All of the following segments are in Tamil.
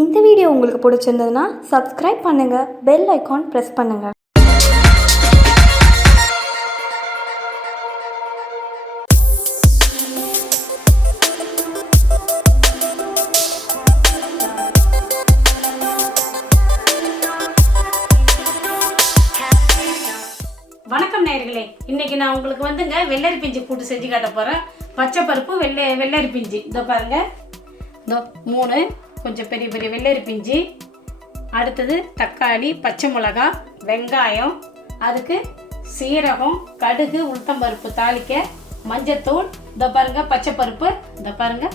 இந்த வீடியோ உங்களுக்கு பிடிச்சிருந்ததுன்னா சப்ஸ்கிரைப் பண்ணுங்கள், பெல் ஐக்கான் ப்ரெஸ் பண்ணுங்கள். வணக்கம் நேயர்களே, இன்னைக்கு நான் உங்களுக்கு வெள்ளரி பிஞ்சு கூட்டு செஞ்சு காட்ட போகிறேன். பச்சை பருப்பு வெள்ளரி பிஞ்சு இதோ பாருங்க, இதோ 3 கொஞ்சம் பெரிய பெரிய வெள்ளரி பிஞ்சு, அடுத்தது தக்காளி, பச்சை மிளகாய், வெங்காயம், அதுக்கு சீரகம், கடுகு, உளுத்தம்பருப்பு தாளிக்க, மஞ்சத்தூள், இதோ பாருங்க பச்சை பருப்பு இதோ பாருங்க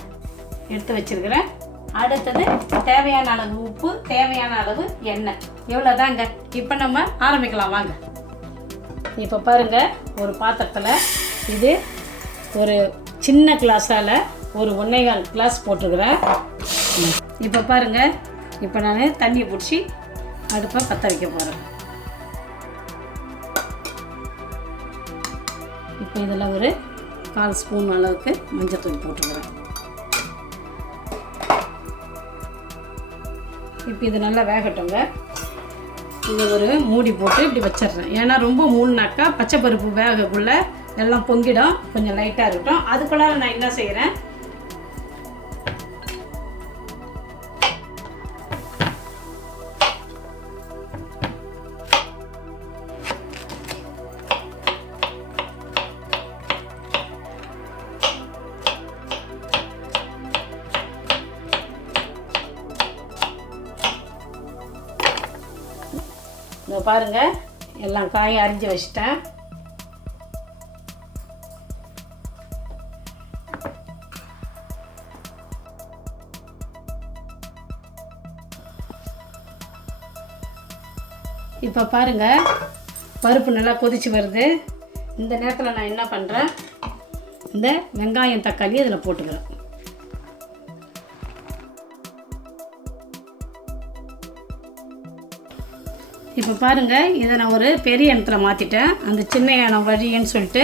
எடுத்து வச்சிருக்கிறேன். அடுத்தது தேவையான அளவு உப்பு, தேவையான அளவு எண்ணெய், இவ்வளோதாங்க. இப்போ நம்ம ஆரம்பிக்கலாம் வாங்க. இப்போ பாருங்கள், ஒரு பாத்திரத்தில் இது ஒரு சின்ன கிளாஸால் ஒரு 1.25 கிளாஸ் போட்டுருக்குறேன். இப்போ பாருங்கள், இப்போ நான் தண்ணியை பிடிச்சி அடுப்பை பற்ற வைக்க போகிறேன். இப்போ இதில் ஒரு 1/4 ஸ்பூன் அளவுக்கு மஞ்சத்தூள் போட்டுக்கிறேன். இப்போ இது நல்லா வேகட்டுங்க. இது ஒரு மூடி போட்டு இப்படி வச்சிடுறேன். ஏன்னா ரொம்ப மூணுனாக்கா பச்சை பருப்பு வேகக்குள்ளே எல்லாம் பொங்கிடும். கொஞ்சம் லைட்டாக இருக்கட்டும். அதுக்குள்ளே நான் என்ன செய்கிறேன், இதை பாருங்கள், எல்லாம் காயும் அரிஞ்சு வச்சிட்டேன். இப்போ பாருங்கள், பருப்பு நல்லா கொதிச்சு வருது. இந்த நேரத்தில் நான் என்ன பண்ணுறேன், இந்த வெங்காயம் தக்காளி இதில் போட்டுக்கிறேன். இப்போ பாருங்கள், இதை நான் ஒரு பெரிய இடத்துல மாற்றிட்டேன். அந்த சின்ன இடம் வழின்னு சொல்லிட்டு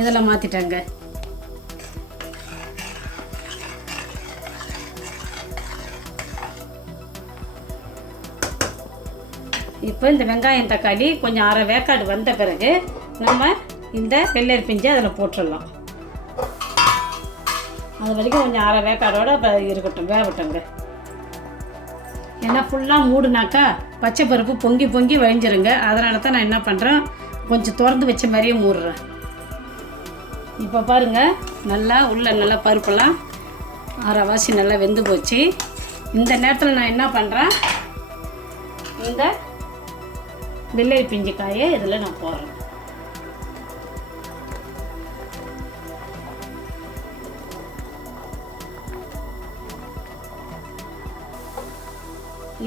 இதில் மாற்றிட்டேங்க. இப்போ இந்த வெங்காயம் தக்காளி கொஞ்சம் அரை வேக்காடு வந்த பிறகு நம்ம இந்த வெள்ளரி பிஞ்சை அதில் போட்டுடலாம். அது வரைக்கும் கொஞ்சம் அரை வேக்காடோடு இருக்கட்டும், வேகட்டுங்க. ஏன்னா ஃபுல்லாக மூடுனாக்கா பச்சை பருப்பு பொங்கி பொங்கி வழிஞ்சிருங்க. அதனால தான் நான் என்ன பண்ணுறேன், கொஞ்சம் திறந்து வச்ச மாதிரியே மூடுறேன். இப்போ பாருங்கள், நல்லா பருப்பெல்லாம் அரைவாசி நல்லா வெந்து போச்சு. இந்த நேரத்தில் நான் என்ன பண்ணுறேன், இந்த வெள்ளரி பிஞ்சு காயை இதில் நான் போடுறேன்.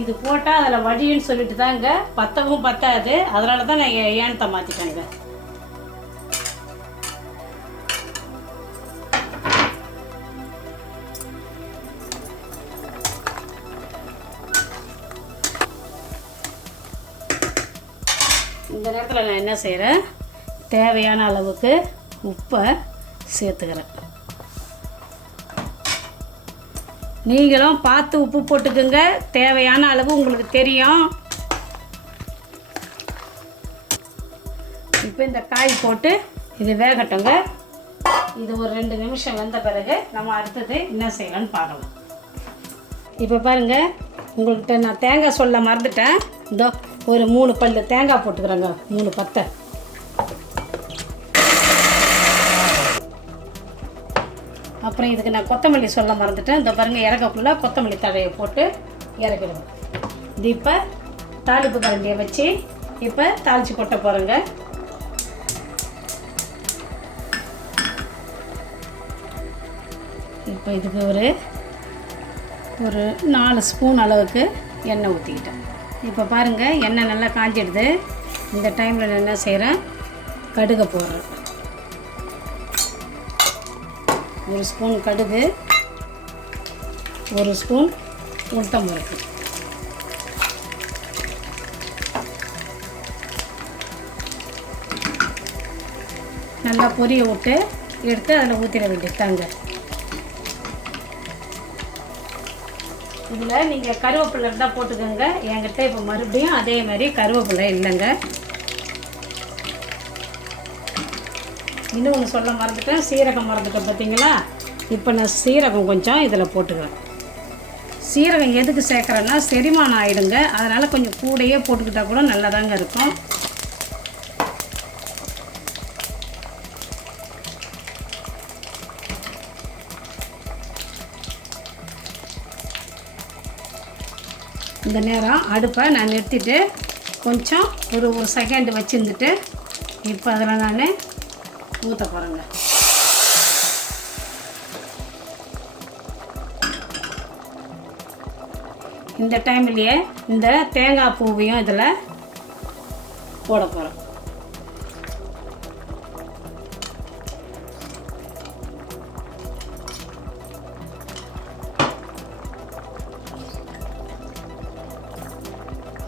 இது போட்டால் அதில் வடின்னு சொல்லிட்டு தாங்க பத்தவும் பத்தாது. அதனால தான் நான் ஏனத்தை மாற்றிட்டேங்க. இந்த நேரத்தில் நான் என்ன செய்கிறேன், தேவையான அளவுக்கு உப்பை சேர்த்துக்கிறேன். நீங்களும் பார்த்து உப்பு போட்டுக்குங்க, தேவையான அளவு உங்களுக்கு தெரியும். இப்போ இந்த காய் போட்டு இது வேகட்டுங்க. இது ஒரு 2 நிமிஷம் வெந்த பிறகு நம்ம அடுத்தது என்ன செய்யலான்னு பார்க்கலாம். இப்போ பாருங்கள், உங்கள்கிட்ட நான் தேங்காய் சொல்ல மறந்துட்டேன். இதோ ஒரு 3 பல்லு தேங்காய் போட்டுக்கிறேங்க, 3 பத்தை. அப்புறம் இதுக்கு நான் கொத்தமல்லி சொல்ல மறந்துட்டேன். இந்த பாருங்கள், இறக்கக்குள்ளே கொத்தமல்லி தழையை போட்டு இறக்கிடுவேன். இது இப்போ தாளிப்பு கரண்டியை வச்சு இப்போ தாளித்து கொட்ட போகிறேங்க. இப்போ இதுக்கு ஒரு 4 ஸ்பூன் அளவுக்கு எண்ணெய் ஊற்றிக்கிட்டேன். இப்போ பாருங்கள், எண்ணெய் நல்லா காஞ்சிடுது. இந்த டைமில் நான் என்ன செய்கிறேன், கடுகை போடுறேன். 1 ஸ்பூன் கடுகு, 1 ஸ்பூன் உளுத்தம்பருப்பு, நல்லா பொரிய விட்டு எடுத்து அதில் ஊற்றிட வேண்டியதாங்க. இதில் நீங்கள் கருவேப்பிலை இருந்தால் போட்டுக்கோங்க. என்கிட்ட இப்போ மறுபடியும் அதே மாதிரி கருவேப்பிலை இல்லைங்க. இன்னும் ஒன்று சொல்ல மறந்துட்டேன், சீரகம் மறந்துட்டேன் பார்த்தீங்களா. இப்போ நான் சீரகம் கொஞ்சம் இதில் போட்டுக்கிறேன். சீரகம் எதுக்கு சேர்க்குறேன்னா செரிமானம் ஆகிடுங்க. அதனால் கொஞ்சம் கூடையே போட்டுக்கிட்டால் கூட நல்லாதாங்க இருக்கும். இந்த நேரம் அடுப்பை நான் நிறுத்திட்டு கொஞ்சம் ஒரு செகண்ட் வச்சுருந்துட்டு இப்போ அதில் நான் ஊற்ற போகிறேங்க. இந்த டைம்லேயே இந்த தேங்காய் பூவையும் இதில் போட போகிறோம்.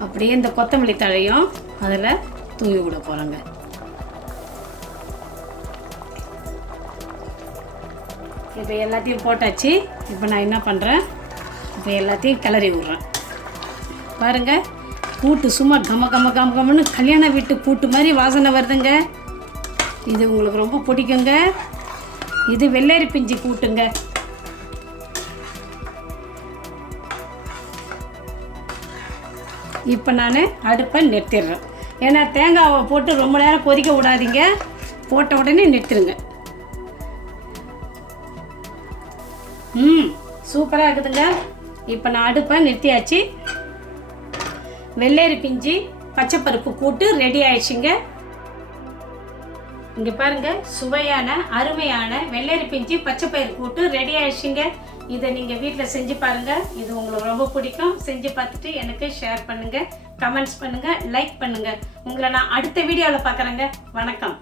அப்படியே இந்த கொத்தமல்லி தழையும் அதில் தூவி விட போகிறோங்க. இப்போ எல்லாத்தையும் போட்டாச்சு. இப்போ நான் என்ன பண்ணுறேன், இப்போ எல்லாத்தையும் கிளறி விட்றேன். பாருங்கள், கூட்டு சும்மா கம்மன்னு கல்யாண வீட்டு கூட்டு மாதிரி வாசனை வருதுங்க. இது உங்களுக்கு ரொம்ப பிடிக்குங்க. இது வெள்ளரி பிஞ்சு கூட்டுங்க. இப்போ நான் அடுப்பை நிறுத்திடுறேன். ஏன்னா தேங்காவை போட்டு ரொம்ப நேரம் கொதிக்க விடாதீங்க, போட்ட உடனே நிறுத்திடுங்க. சூப்பராக இருக்குதுங்க. இப்போ நான் அடுப்பை நிறுத்தியாச்சு. வெள்ளரி பிஞ்சு பச்சைப்பருப்பு கூட்டு ரெடி ஆயிடுச்சுங்க. இங்கே பாருங்கள், சுவையான அருமையான வெள்ளரி பிஞ்சு பச்சைப்பயிறு கூட்டு ரெடி ஆயிடுச்சுங்க. இதை நீங்கள் வீட்டில் செஞ்சு பாருங்கள். இது உங்களுக்கு ரொம்ப பிடிக்கும். செஞ்சு பார்த்துட்டு எனக்கு ஷேர் பண்ணுங்கள், கமெண்ட்ஸ் பண்ணுங்கள், லைக் பண்ணுங்கள். உங்களை நான் அடுத்த வீடியோவில் பார்க்குறேங்க. வணக்கம்.